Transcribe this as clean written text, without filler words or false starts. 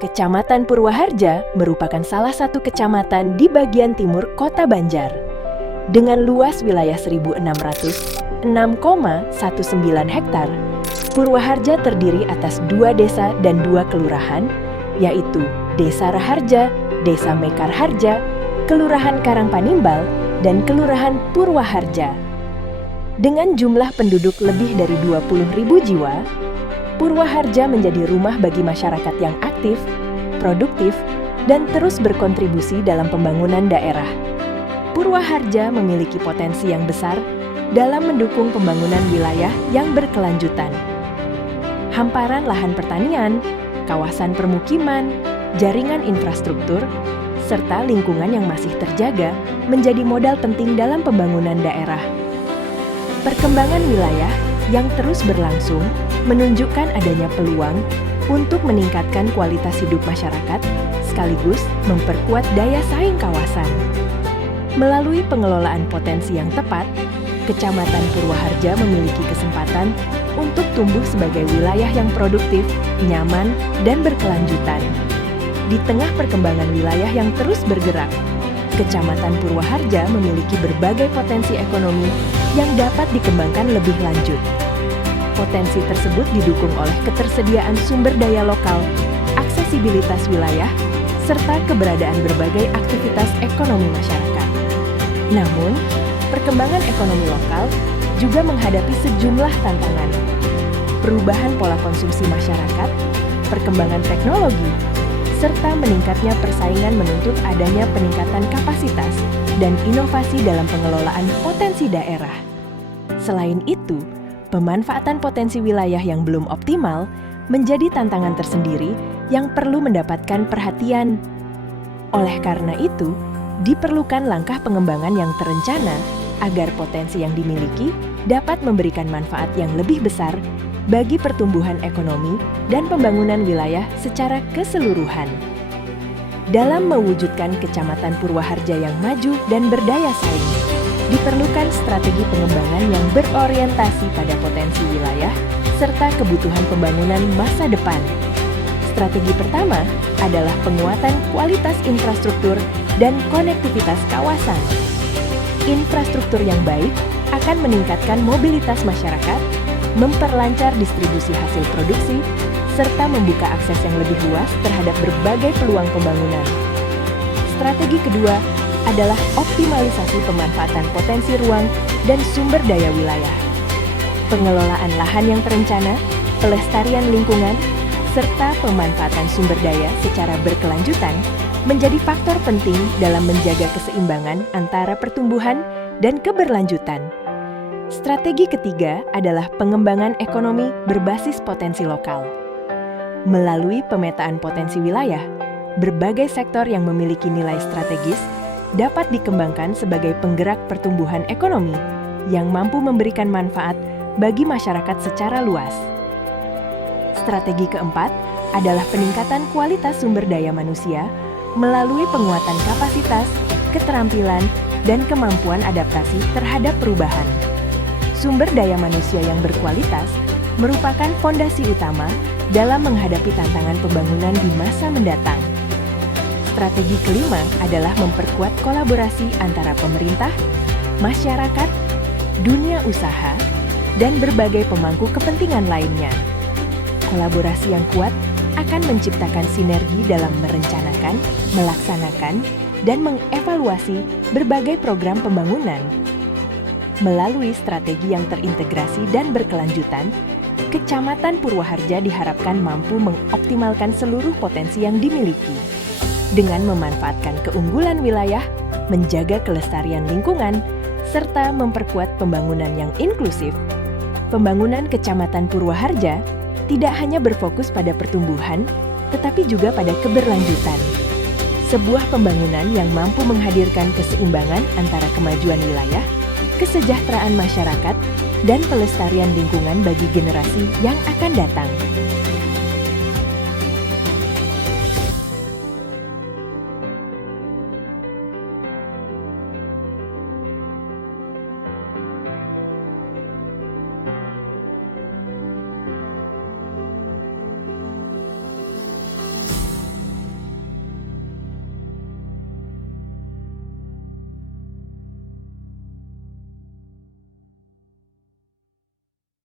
Kecamatan Purwaharja merupakan salah satu kecamatan di bagian timur Kota Banjar. Dengan luas wilayah 1.606,19 hektar, Purwaharja terdiri atas 2 desa dan 2 kelurahan, yaitu Desa Raharja, Desa Mekarharja, Kelurahan Karangpanimbal, dan Kelurahan Purwaharja. Dengan jumlah penduduk lebih dari 20.000 jiwa, Purwaharja menjadi rumah bagi masyarakat yang aktif, produktif, dan terus berkontribusi dalam pembangunan daerah. Purwaharja memiliki potensi yang besar dalam mendukung pembangunan wilayah yang berkelanjutan. Hamparan lahan pertanian, kawasan permukiman, jaringan infrastruktur, serta lingkungan yang masih terjaga menjadi modal penting dalam pembangunan daerah. Perkembangan wilayah yang terus berlangsung menunjukkan adanya peluang untuk meningkatkan kualitas hidup masyarakat sekaligus memperkuat daya saing kawasan. Melalui pengelolaan potensi yang tepat, Kecamatan Purwaharja memiliki kesempatan untuk tumbuh sebagai wilayah yang produktif, nyaman, dan berkelanjutan. Di tengah perkembangan wilayah yang terus bergerak, Kecamatan Purwaharja memiliki berbagai potensi ekonomi yang dapat dikembangkan lebih lanjut. Potensi tersebut didukung oleh ketersediaan sumber daya lokal, aksesibilitas wilayah, serta keberadaan berbagai aktivitas ekonomi masyarakat. Namun, perkembangan ekonomi lokal juga menghadapi sejumlah tantangan. Perubahan pola konsumsi masyarakat, perkembangan teknologi, serta meningkatnya persaingan menuntut adanya peningkatan kapasitas dan inovasi dalam pengelolaan potensi daerah. Selain itu, pemanfaatan potensi wilayah yang belum optimal menjadi tantangan tersendiri yang perlu mendapatkan perhatian. Oleh karena itu, diperlukan langkah pengembangan yang terencana agar potensi yang dimiliki dapat memberikan manfaat yang lebih besar bagi pertumbuhan ekonomi dan pembangunan wilayah secara keseluruhan. Dalam mewujudkan Kecamatan Purwaharja yang maju dan berdaya saing, diperlukan strategi pengembangan yang berorientasi pada potensi wilayah serta kebutuhan pembangunan masa depan. Strategi pertama adalah penguatan kualitas infrastruktur dan konektivitas kawasan. Infrastruktur yang baik akan meningkatkan mobilitas masyarakat, memperlancar distribusi hasil produksi, serta membuka akses yang lebih luas terhadap berbagai peluang pembangunan. Strategi kedua adalah optimalisasi pemanfaatan potensi ruang dan sumber daya wilayah. Pengelolaan lahan yang terencana, pelestarian lingkungan, serta pemanfaatan sumber daya secara berkelanjutan menjadi faktor penting dalam menjaga keseimbangan antara pertumbuhan dan keberlanjutan. Strategi ketiga adalah pengembangan ekonomi berbasis potensi lokal. Melalui pemetaan potensi wilayah, berbagai sektor yang memiliki nilai strategis dapat dikembangkan sebagai penggerak pertumbuhan ekonomi yang mampu memberikan manfaat bagi masyarakat secara luas. Strategi keempat adalah peningkatan kualitas sumber daya manusia melalui penguatan kapasitas, keterampilan, dan kemampuan adaptasi terhadap perubahan. Sumber daya manusia yang berkualitas merupakan fondasi utama dalam menghadapi tantangan pembangunan di masa mendatang. Strategi kelima adalah memperkuat kolaborasi antara pemerintah, masyarakat, dunia usaha, dan berbagai pemangku kepentingan lainnya. Kolaborasi yang kuat akan menciptakan sinergi dalam merencanakan, melaksanakan, dan mengevaluasi berbagai program pembangunan. Melalui strategi yang terintegrasi dan berkelanjutan, Kecamatan Purwaharja diharapkan mampu mengoptimalkan seluruh potensi yang dimiliki. Dengan memanfaatkan keunggulan wilayah, menjaga kelestarian lingkungan, serta memperkuat pembangunan yang inklusif, pembangunan Kecamatan Purwaharja tidak hanya berfokus pada pertumbuhan, tetapi juga pada keberlanjutan. Sebuah pembangunan yang mampu menghadirkan keseimbangan antara kemajuan wilayah, kesejahteraan masyarakat, dan pelestarian lingkungan bagi generasi yang akan datang.